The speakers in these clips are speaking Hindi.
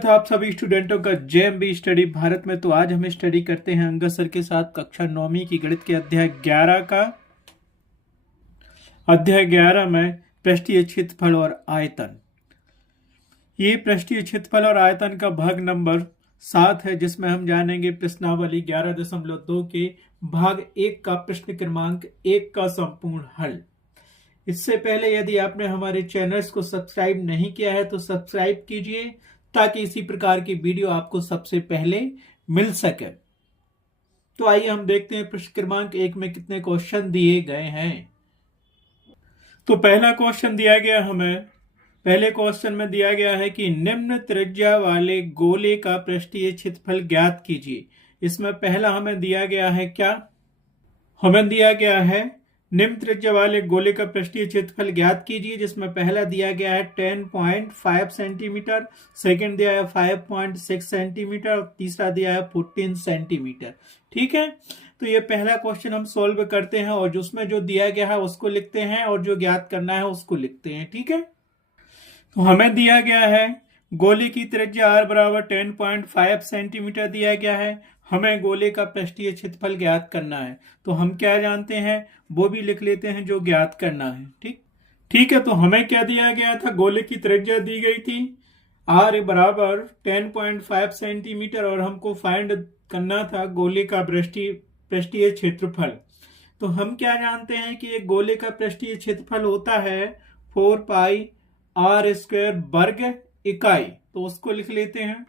स्वागत है आप सभी स्टूडेंटों का जेएमबी स्टडी भारत में। तो आज हम स्टडी करते हैं अंगद सर के साथ कक्षा 9वीं की गणित के अध्याय 11 का। अध्याय 11 में पृष्ठीय क्षेत्रफल और आयतन। ये पृष्ठीय क्षेत्रफल और आयतन का भाग नंबर 7 है, जिसमें हम जानेंगे प्रश्नावली 11.2 के भाग 1 का प्रश्न क्रमांक 1 का संपूर्ण हल। इससे पहले यदि आपने हमारे चैनल्स को सब्सक्राइब नहीं किया है तो सब्सक्राइब कीजिए, ताकि इसी प्रकार की वीडियो आपको सबसे पहले मिल सके। तो आइए हम देखते हैं प्रश्न क्रमांक 1 में कितने क्वेश्चन दिए गए हैं। तो पहला क्वेश्चन दिया गया हमें, पहले क्वेश्चन में दिया गया है कि निम्न त्रिज्या वाले गोले का पृष्ठीय क्षेत्रफल ज्ञात कीजिए। इसमें पहला हमें दिया गया है क्या, हमें दिया गया है निम्न त्रिज्या वाले गोले का पृष्ठीय क्षेत्रफल ज्ञात कीजिए, जिसमें पहला दिया गया है 10.5 सेंटीमीटर, सेकंड दिया है 5.6 सेंटीमीटर और तीसरा दिया है 14 सेंटीमीटर। ठीक है, तो ये पहला क्वेश्चन हम सोल्व करते हैं और उसमें जो दिया गया है उसको लिखते हैं और जो ज्ञात करना है उसको लिखते हैं। ठीक है, तो हमें दिया गया है गोले की त्रिज्या r बराबर 10.5 सेंटीमीटर दिया गया है। हमें गोले का पृष्ठीय क्षेत्रफल ज्ञात करना है, तो हम क्या जानते हैं वो भी लिख लेते हैं जो ज्ञात करना है। ठीक है, तो हमें क्या दिया गया था, गोले की त्रिज्या दी गई थी r बराबर 10.5 सेंटीमीटर और हमको फाइंड करना था गोले का पृष्ठीय क्षेत्रफल। तो हम क्या जानते हैं कि एक गोले का पृष्ठीय क्षेत्रफल होता है 4 पाई r स्क्वायर वर्ग इकाई, तो उसको लिख लेते हैं।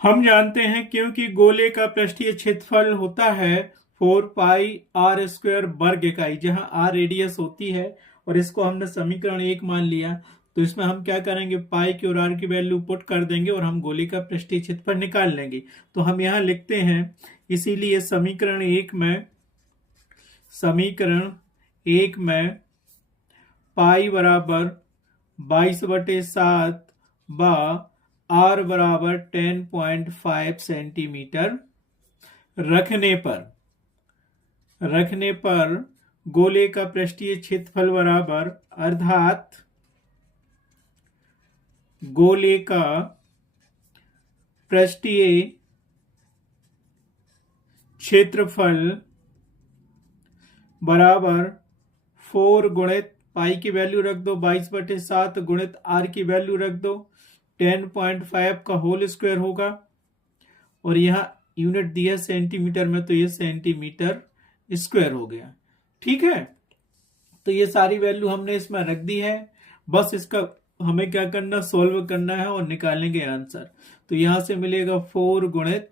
हम जानते हैं क्योंकि गोले का पृष्ठीय क्षेत्रफल होता है 4 पाई r स्क्वायर वर्ग इकाई, जहां r रेडियस होती है और इसको हमने समीकरण 1 मान लिया। तो इसमें हम क्या करेंगे, पाई की और r की वैल्यू पुट कर देंगे और हम गोले का पृष्ठीय क्षेत्रफल निकाल लेंगे। तो हम यहाँ लिखते हैं, इसीलिए समीकरण 1 में पाई बराबर 22/7 बा r बराबर 10.5 सेंटीमीटर रखने पर गोले का पृष्ठीय क्षेत्रफल बराबर, अर्थात गोले का पृष्ठीय क्षेत्रफल बराबर 4 गुणित पाई की वैल्यू रख दो 22/7 गुणित r की वैल्यू रख दो 10.5 का होल स्क्वायर होगा, और यहाँ यूनिट दिया सेंटीमीटर में, तो ये सेंटीमीटर स्क्वायर हो गया। ठीक है, तो ये सारी वैल्यू हमने इसमें रख दी है। बस इसका हमें क्या करना, सॉल्व करना है और निकालेंगे आंसर। तो यहां से मिलेगा 4 गुणित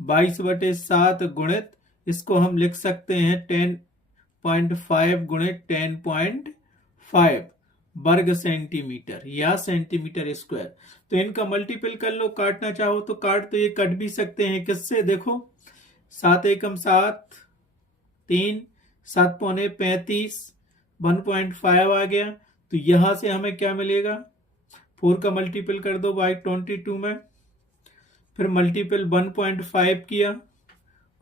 22/7 गुणित, इसको हम लिख सकते हैं 10.5 गुणित 10.5 वर्ग सेंटीमीटर या सेंटीमीटर स्क्वायर। तो इनका मल्टीपल कर लो, काटना चाहो तो काट, तो ये कट भी सकते हैं किससे, देखो 7 एकम 7, 3, 7 पौने 35, 1.5 आ गया। तो यहां से हमें क्या मिलेगा, 4 का मल्टीपल कर दो बाई 22 में, फिर मल्टीपल 1.5 किया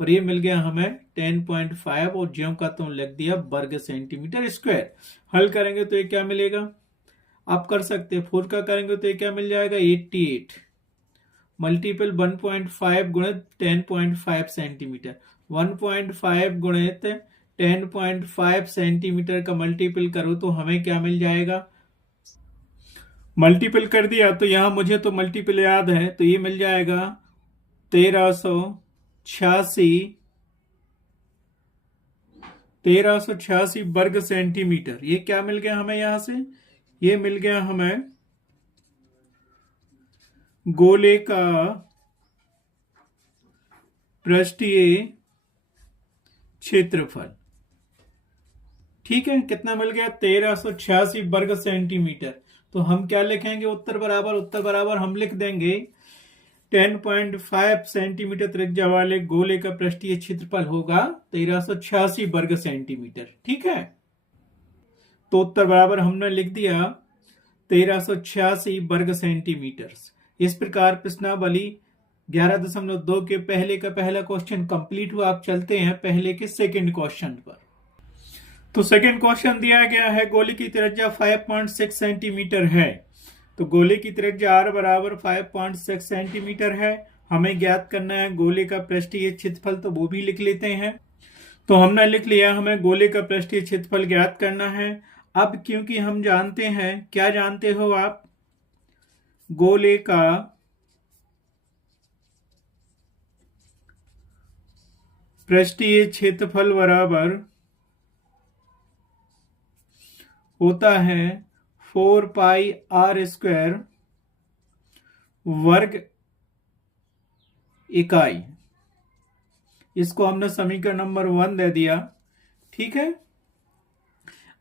और ये मिल गया हमें 10.5 और ज्यों का त्यों लिख दिया वर्ग सेंटीमीटर स्क्वायर। हल करेंगे तो ये क्या मिलेगा, आप कर सकते हैं, 4 का करेंगे तो ये क्या मिल जाएगा 88 मल्टीपल 1.5 गुणित 10.5 सेंटीमीटर, 1.5 गुणित 10.5 सेंटीमीटर का मल्टीपल करो तो हमें क्या मिल जाएगा, मल्टीपल कर दिया तो यहां मुझे तो मल्टीपल याद है, तो ये मिल जाएगा 1386 वर्ग सेंटीमीटर। ये क्या मिल गया हमें, यहां से ये मिल गया हमें गोले का पृष्ठीय क्षेत्रफल। ठीक है, कितना मिल गया 1386 वर्ग सेंटीमीटर। तो हम क्या लिखेंगे, उत्तर बराबर हम लिख देंगे 10.5 सेंटीमीटर त्रिज्या वाले गोले का पृष्ठीय क्षेत्रफल होगा 1386 वर्ग सेंटीमीटर। ठीक है, तो उत्तर बराबर हमने लिख दिया 1386 वर्ग सेंटीमीटर। इस प्रकार प्रश्नावली 11.2 के पहले का पहला क्वेश्चन कंप्लीट हुआ। आप चलते हैं पहले के सेकंड क्वेश्चन पर। तो सेकंड क्वेश्चन दिया गया है, गोले की त्रिज्या 5.6 सेंटीमीटर है। तो गोले की त्रिज्या r बराबर 5.6 सेंटीमीटर है। हमें ज्ञात करना है गोले का पृष्ठीय क्षेत्रफल, तो वो भी लिख लेते हैं। तो हमने लिख लिया, हमें गोले का पृष्ठीय क्षेत्रफल ज्ञात करना है। अब क्योंकि हम जानते हैं, क्या जानते हो आप, गोले का पृष्ठीय क्षेत्रफल बराबर होता है 4 पाई r स्क्वायर वर्ग इकाई। इसको हमने समीकरण नंबर 1 दे दिया। ठीक है,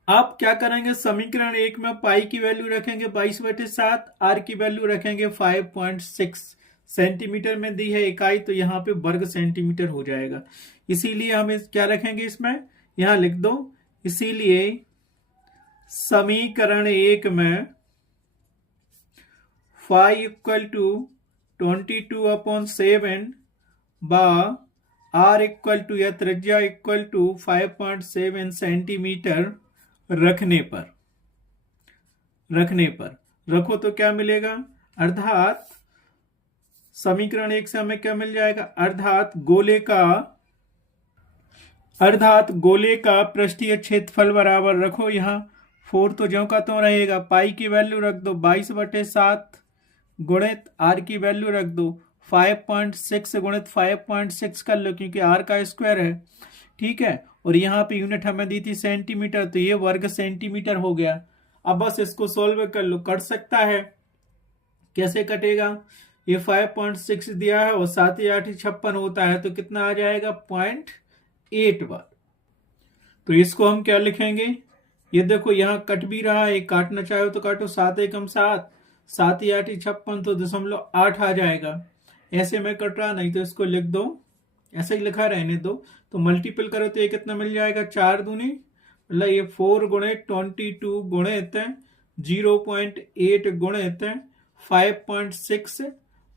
आप क्या करेंगे, समीकरण 1 में पाई की वैल्यू रखेंगे 22/7, आर की वैल्यू रखेंगे 5.6 सेंटीमीटर में दी है इकाई, तो यहाँ पे वर्ग सेंटीमीटर हो जाएगा। इसीलिए हम क्या रखेंगे इसमें, यहां लिख दो। इसीलिए समीकरण 1 में फाई इक्वल टू 22/7 बा आर इक्वल टू या त्रिज्या इक्वल टू 5.7 सेंटीमीटर रखने पर रखो तो क्या मिलेगा, अर्थात समीकरण 1 से हमें क्या मिल जाएगा, अर्थात गोले का पृष्ठीय क्षेत्रफल बराबर रखो, यहाँ 4 तो ज्यों का त्यों रहेगा, पाई की वैल्यू रख दो 22/7 गुणित आर की वैल्यू रख दो 5.6 गुणित 5.6 कर लो, क्योंकि आर का स्क्वायर है। ठीक है, और यहाँ पे यूनिट हमें दी थी सेंटीमीटर, तो ये वर्ग सेंटीमीटर हो गया। अब बस इसको सॉल्व कर लो, कट सकता है। कैसे कटेगा, ये 5.6 दिया है और 7 या 8 56 होता है, तो कितना आ जाएगा 0.8 बार। तो इसको हम क्या लिखेंगे, ये देखो यहाँ कट भी रहा है, काटना चाहो तो काटो, 7 एकम 7, 7 या 8 56, तो 0.8 आ जाएगा। ऐसे में कट रहा, नहीं तो इसको लिख दो, ऐसे ही लिखा रहने दो। तो मल्टीपल करो तो ये कितना मिल जाएगा, 4 दूनी मतलब ये 4 गुणित 22 गुणित 0.8 गुणित 5.6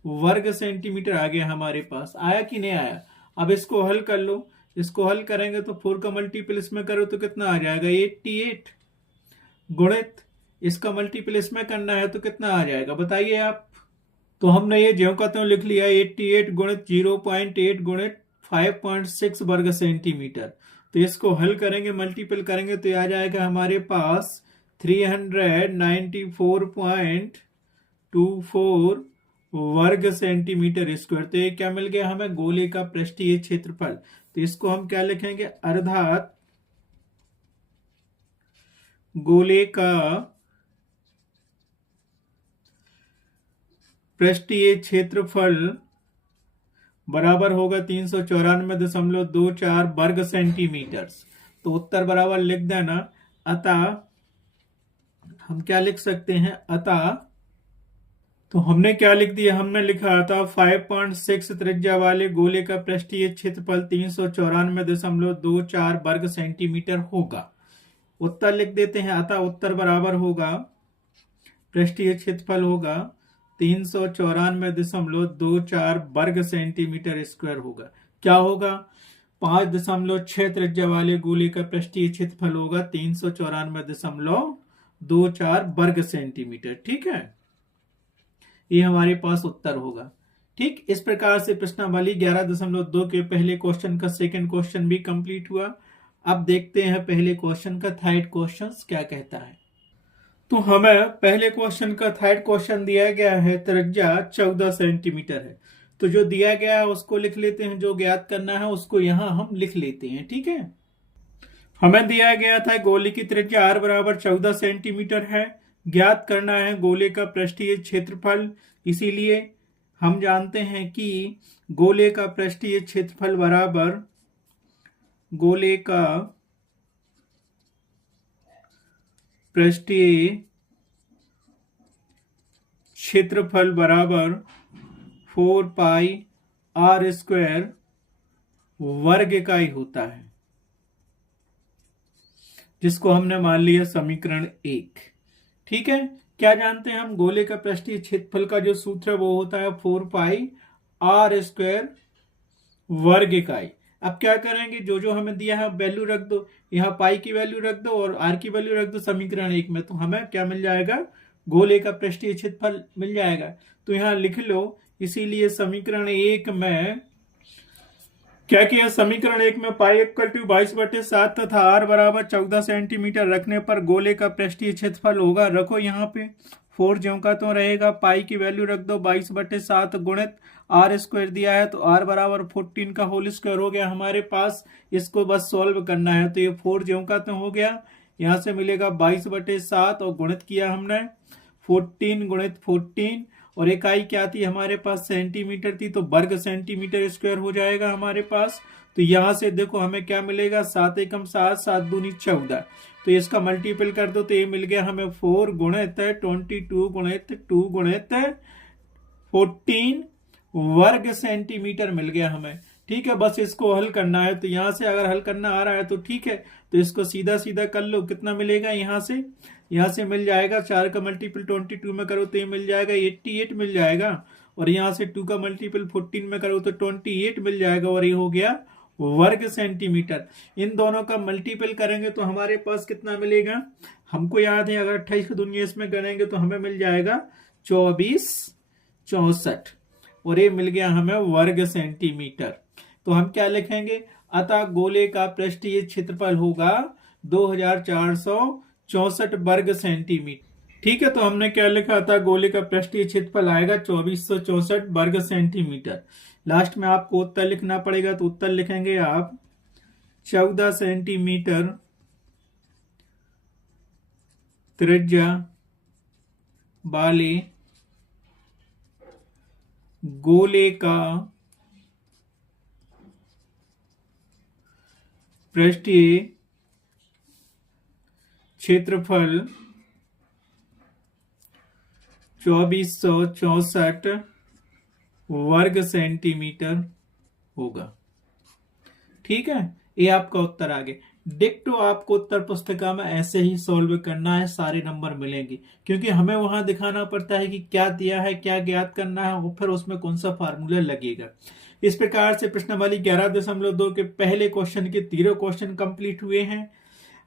वर्ग सेंटीमीटर आ गया हमारे पास। आया कि नहीं आया, अब इसको हल कर लो। इसको हल करेंगे तो 4 का मल्टीपल इसमें करो तो कितना आ जाएगा 88 गुणित इसका मल्टीपल इसमें करना है तो कितना आ जाएगा बताइए आप। तो हमने ये ज्यों का त्यों लिख लिया 88 गुणित 0.8 गुणित 5.6 वर्ग सेंटीमीटर। तो इसको हल करेंगे, मल्टीपल करेंगे तो आ जाएगा हमारे पास 394.24 वर्ग सेंटीमीटर स्क्वायर। तो ये क्या मिल गया हमें, गोले का पृष्ठीय क्षेत्रफल। तो इसको हम क्या लिखेंगे, अर्थात गोले का पृष्ठीय क्षेत्रफल बराबर होगा 394.24 वर्ग सेंटीमीटर। तो उत्तर बराबर लिख देना। अतः हम क्या लिख सकते हैं, अतः तो हमने क्या लिख दिया, हमने लिखा था 5.6 त्रिज्या वाले गोले का पृष्ठीय क्षेत्रफल 394.24 वर्ग सेंटीमीटर होगा। उत्तर लिख देते हैं, अतः उत्तर बराबर होगा, पृष्ठीय क्षेत्रफल होगा 394.24 वर्ग सेंटीमीटर स्क्वायर होगा। क्या होगा, 5.6 त्रिज्या वाले गोले का पृष्ठीय क्षेत्रफल होगा 394.24 वर्ग सेंटीमीटर। ठीक है, ये हमारे पास उत्तर होगा। ठीक, इस प्रकार से प्रश्नावली 11.2 के पहले क्वेश्चन का सेकंड क्वेश्चन भी कंप्लीट हुआ। अब देखते हैं पहले क्वेश्चन का थर्ड क्वेश्चन क्या कहता है। तो हमें पहले क्वेश्चन का थर्ड क्वेश्चन दिया गया है, त्रिज्या 14 सेंटीमीटर है। तो जो दिया गया है उसको लिख लेते हैं, जो ज्ञात करना है उसको यहां हम लिख लेते हैं। ठीक है, हमें दिया गया था गोले की त्रिज्या r बराबर 14 सेंटीमीटर है, ज्ञात करना है गोले का पृष्ठीय क्षेत्रफल। इसीलिए हम जानते हैं कि गोले का पृष्ठीय क्षेत्रफल बराबर गोले का पृष्ठीय क्षेत्रफल बराबर 4 पाई r स्क्वायर वर्ग इकाई होता है, जिसको हमने मान लिया समीकरण 1। ठीक है, क्या जानते हैं हम, गोले का पृष्ठीय क्षेत्रफल का जो सूत्र है वो होता है 4 पाई r स्क्वायर वर्ग इकाई। अब क्या करेंगे, जो जो हमें दिया है वैल्यू रख दो, यहाँ पाई की वैल्यू रख दो और आर की वैल्यू रख दो समीकरण 1 में, तो हमें क्या मिल जाएगा गोले का पृष्ठीय क्षेत्रफल मिल जाएगा। तो यहां लिख लो, इसीलिए समीकरण 1 में क्या किया, समीकरण 1 में पाई इक्वल टू 22/7 तथा आर बराबर 14 सेंटीमीटर रखने पर गोले का पृष्ठीय क्षेत्रफल होगा। रखो यहाँ पे 4 ज्यों का तो रहेगा, पाई की वैल्यू रख दो 22/7 गुणित आर स्क्वायर दिया है तो आर बराबर 14 का होल स्क्वायर हो गया हमारे पास। इसको बस सॉल्व करना है, तो ये 4 ज्यों का तो हो गया, यहां से मिलेगा 22/7 और गुणित किया हमने 14 गुणित 14 और इकाई क्या थी हमारे पास, सेंटीमीटर थी, तो वर्ग सेंटीमीटर स्क्वायर हो जाएगा हमारे पास। तो यहां से देखो हमें क्या मिलेगा, 7 एकम 7, 7 दूनी 14, तो इसका मल्टीपल कर दो तो ये मिल गया हमें 4 गुणित 22 गुणित 2 गुणित 14 वर्ग सेंटीमीटर मिल गया हमें। ठीक है, बस इसको हल करना है। तो यहां से अगर हल करना आ रहा है तो ठीक है, तो इसको सीधा सीधा कर लो, कितना मिलेगा यहां से मिल जाएगा 4 का मल्टीपल 22 में करो तो ये मिल जाएगा 88 मिल जाएगा, और यहां से 2 का मल्टीपल 14 में करो तो 28 मिल जाएगा, और ये हो गया वर्ग सेंटीमीटर। इन दोनों का मल्टीपल करेंगे तो हमारे पास कितना मिलेगा, हमको याद है अगर 28 की दुनिया इसमें करेंगे तो हमें मिल जाएगा 24 64, और ये मिल गया हमें वर्ग सेंटीमीटर। तो हम क्या लिखेंगे, अतः गोले का पृष्ठीय क्षेत्रफल होगा 2464 वर्ग सेंटीमीटर। ठीक है, तो हमने क्या लिखा था, गोले का पृष्ठीय क्षेत्रफल आएगा 2464 वर्ग सेंटीमीटर। लास्ट में आपको उत्तर लिखना पड़ेगा, तो उत्तर लिखेंगे आप 14 सेंटीमीटर त्रिज्या वाले गोले का पृष्ठीय क्षेत्रफल 2464 वर्ग सेंटीमीटर होगा। ठीक है, ये आपका उत्तर आ गया। डिक्टो आपको उत्तर पुस्तिका में ऐसे ही सॉल्व करना है, सारे नंबर मिलेंगे, क्योंकि हमें वहां दिखाना पड़ता है कि क्या दिया है, क्या ज्ञात करना है, और फिर उसमें कौन सा फार्मूला लगेगा। इस प्रकार से प्रश्नावली 11.2 के पहले क्वेश्चन के 3 क्वेश्चन कंप्लीट हुए हैं।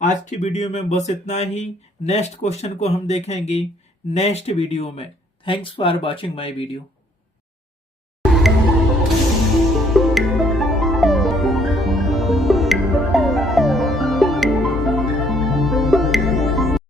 आज की वीडियो में बस इतना ही। नेक्स्ट क्वेश्चन को हम देखेंगे नेक्स्ट वीडियो में। Thanks for watching my video.